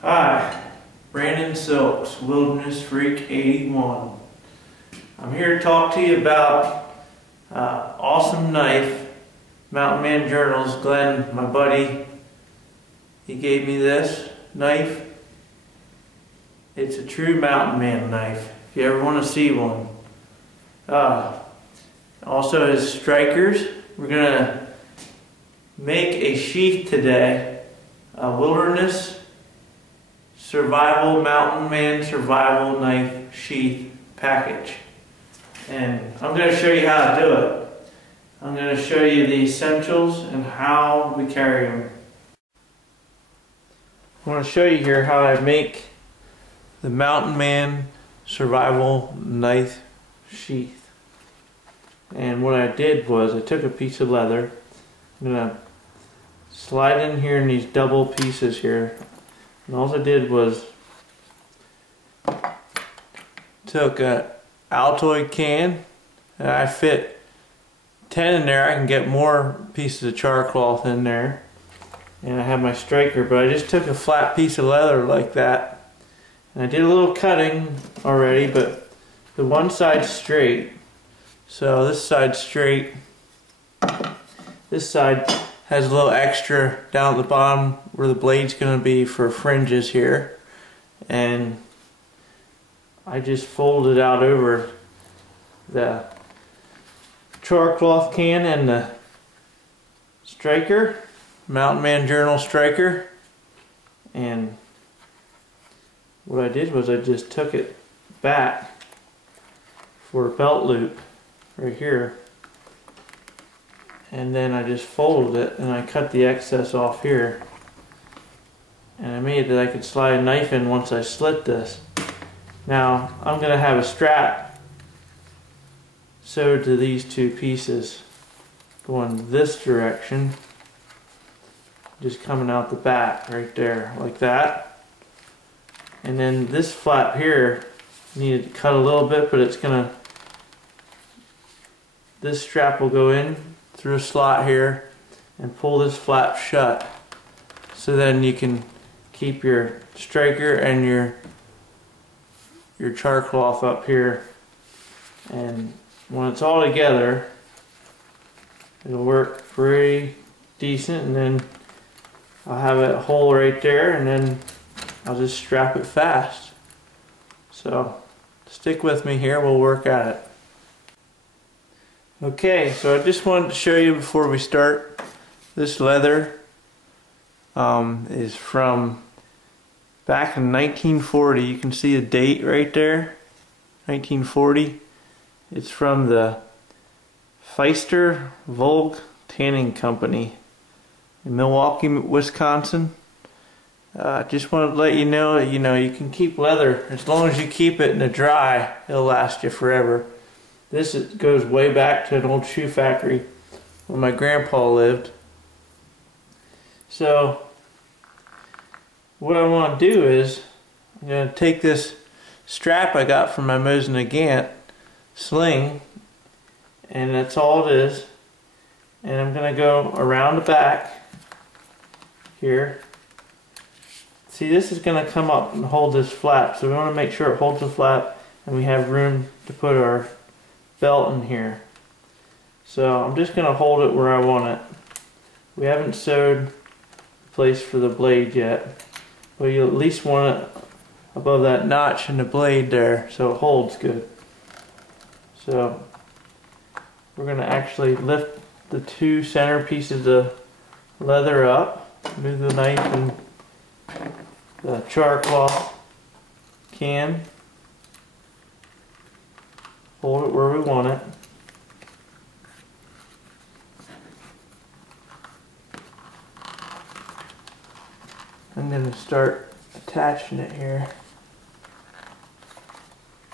Hi, Brandon Silks, Wilderness Freak 81. I'm here to talk to you about awesome knife, Mountain Man Journals. Glenn, my buddy, he gave me this knife. It's a true Mountain Man knife, if you ever want to see one. Also his strikers. We're going to make a sheath today, a Wilderness Survival Mountain Man Survival Knife Sheath package. And I'm going to show you how to do it. I'm going to show you the essentials and how we carry them. I want to show you here how I make the Mountain Man Survival Knife Sheath. And what I did was I took a piece of leather. I'm going to slide in here in these double pieces here. And all I did was took a Altoid can and I fit 10 in there. I can get more pieces of char cloth in there. And I have my striker, but I just took a flat piece of leather like that. And I did a little cutting already, but the one side's straight. So this side's straight. This side has a little extra down at the bottom where the blade's going to be for fringes here. And I just folded out over the char cloth can and the striker, Mountain Man Journal striker. And what I did was I just took it back for a belt loop right here. And then I just folded it and I cut the excess off here. And I made it that I could slide a knife in once I slit this. Now I'm going to have a strap sewed to these two pieces going this direction. Just coming out the back right there like that. And then this flap here needed to cut a little bit, but it's going to, this strap will go in through a slot here and pull this flap shut, so then you can keep your striker and your char cloth up here, and when it's all together it'll work pretty decent. And then I'll have a hole right there and then I'll just strap it fast. So stick with me here, we'll work at it. Okay, so I just wanted to show you before we start, this leather is from back in 1940. You can see the date right there, 1940. It's from the Feister Volk Tanning Company in Milwaukee, Wisconsin. Just wanted to let you know that you can keep leather as long as you keep it in the dry. It'll last you forever. This goes way back to an old shoe factory where my grandpa lived. So what I want to do is I'm going to take this strap I got from my Mosin Nagant sling, and that's all it is, and I'm going to go around the back here. See, this is going to come up and hold this flap, so we want to make sure it holds the flap and we have room to put our belt in here. So I'm just going to hold it where I want it. We haven't sewed the place for the blade yet, but you at least want it above that notch in the blade there so it holds good. So we're going to actually lift the two center pieces of leather up, move the knife and the char cloth can, hold it where we want it. I'm going to start attaching it here.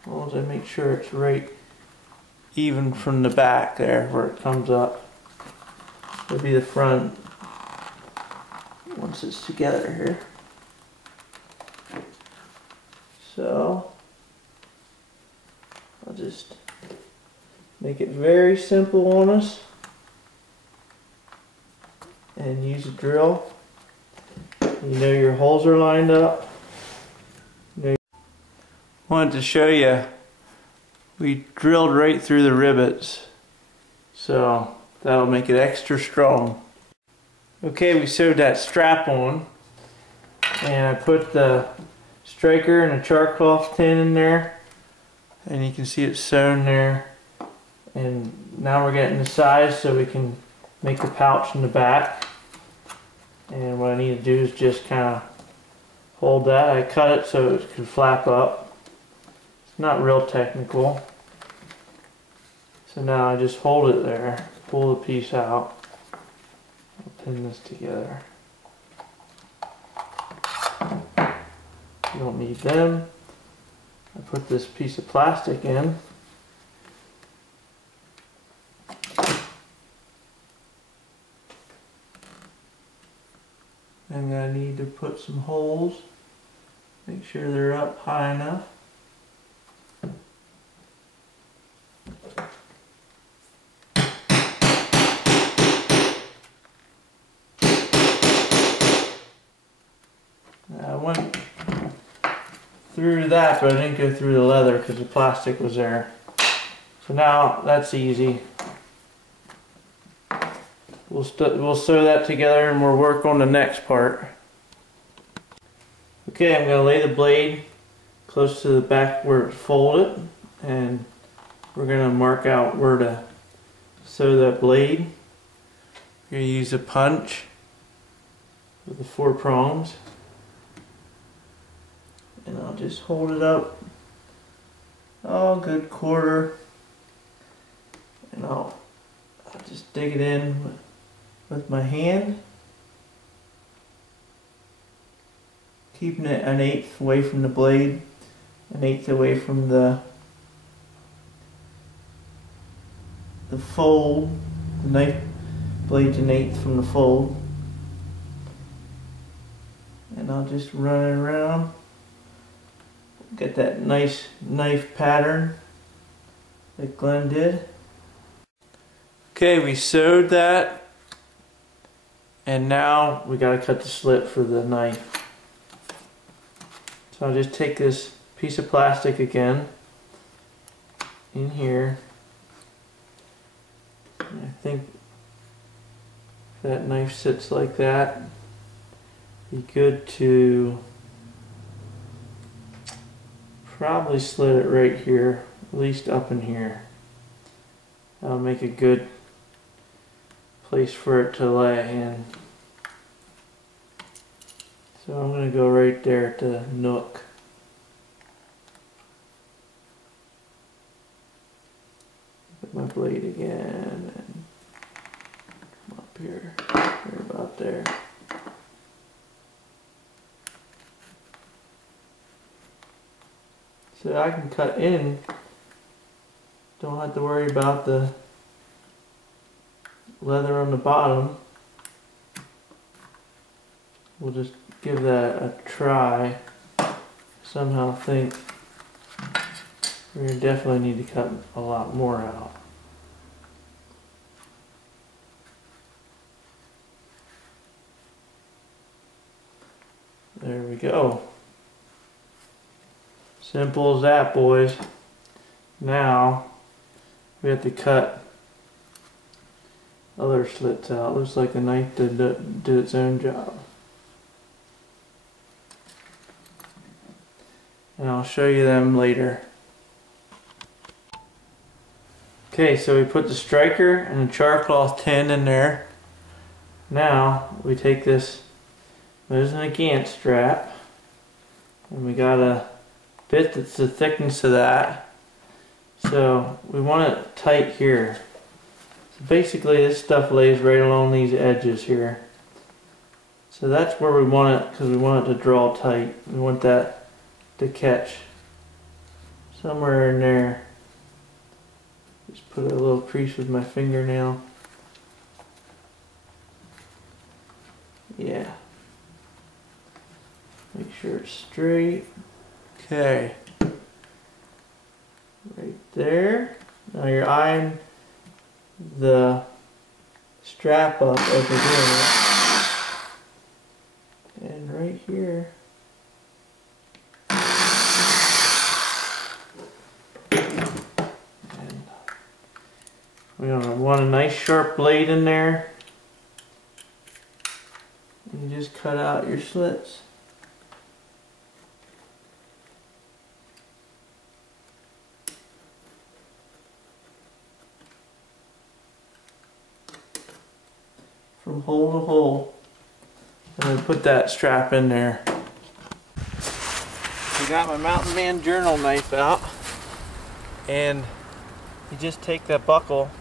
As long as I make sure it's right even from the back there where it comes up. It'll be the front once it's together here. So I'll just make it very simple on us and use a drill. You know your holes are lined up. Wanted to show you, we drilled right through the rivets, so that'll make it extra strong. Okay, we sewed that strap on, and I put the striker and a charcloth tin in there, and you can see it's sewn there. And now we're getting the size so we can make the pouch in the back. And what I need to do is just kind of hold that. I cut it so it can flap up. It's not real technical. So now I just hold it there, pull the piece out, I'll pin this together. You don't need them. I put this piece of plastic in. And I need to put some holes, make sure they're up high enough. I went through that, but I didn't go through the leather because the plastic was there. So now that's easy. We'll sew that together and we'll work on the next part. Okay, I'm going to lay the blade close to the back where it's folded, and we're going to mark out where to sew that blade. We're going to use a punch with the 4 prongs, and I'll just hold it up a good quarter, and I'll just dig it in with my hand, keeping it 1/8 away from the blade, 1/8 away from the fold. The knife blade's 1/8 from the fold, and I'll just run it around. Get that nice knife pattern that Glenn did. Okay, we sewed that. And now we gotta cut the slit for the knife. So I'll just take this piece of plastic again in here. And I think if that knife sits like that, it'd be good to probably slit it right here, at least up in here. That'll make a good place for it to lay in. So I'm going to go right there at the nook. Put my blade again and come up here, right about there. So I can cut in, don't have to worry about the leather on the bottom. We'll just give that a try. Somehow think we definitely need to cut a lot more out. There we go. Simple as that, boys. Now we have to cut other slits out. Looks like the knife did its own job. And I'll show you them later. Okay, so we put the striker and the charcloth tin in there. Now we take this Mosin Gant strap, and we got a bit that's the thickness of that. So we want it tight here. So basically this stuff lays right along these edges here. So that's where we want it, because we want it to draw tight. We want that to catch somewhere in there. Just put a little crease with my fingernail. Yeah. Make sure it's straight. Okay. Right there. Now you're eyeing the strap up as we're doing it. And And right here, and we want a nice sharp blade in there, and you just cut out your slits. From hole to hole, and then put that strap in there. I got my Mountain Man journal knife out, and you just take that buckle.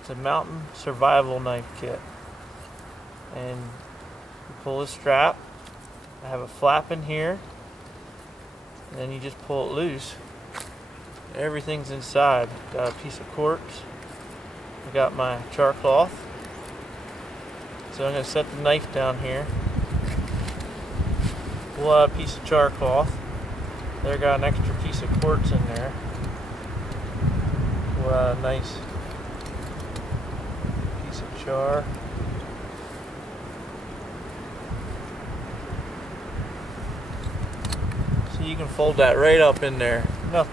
It's a mountain survival knife kit, and you pull the strap. I have a flap in here, and then you just pull it loose. Everything's inside. Got a piece of quartz. I got my char cloth. So I'm going to set the knife down here. Pull out a piece of char cloth. There, got an extra piece of quartz in there. Pull out a nice piece of char. So you can fold that right up in there. Nothing.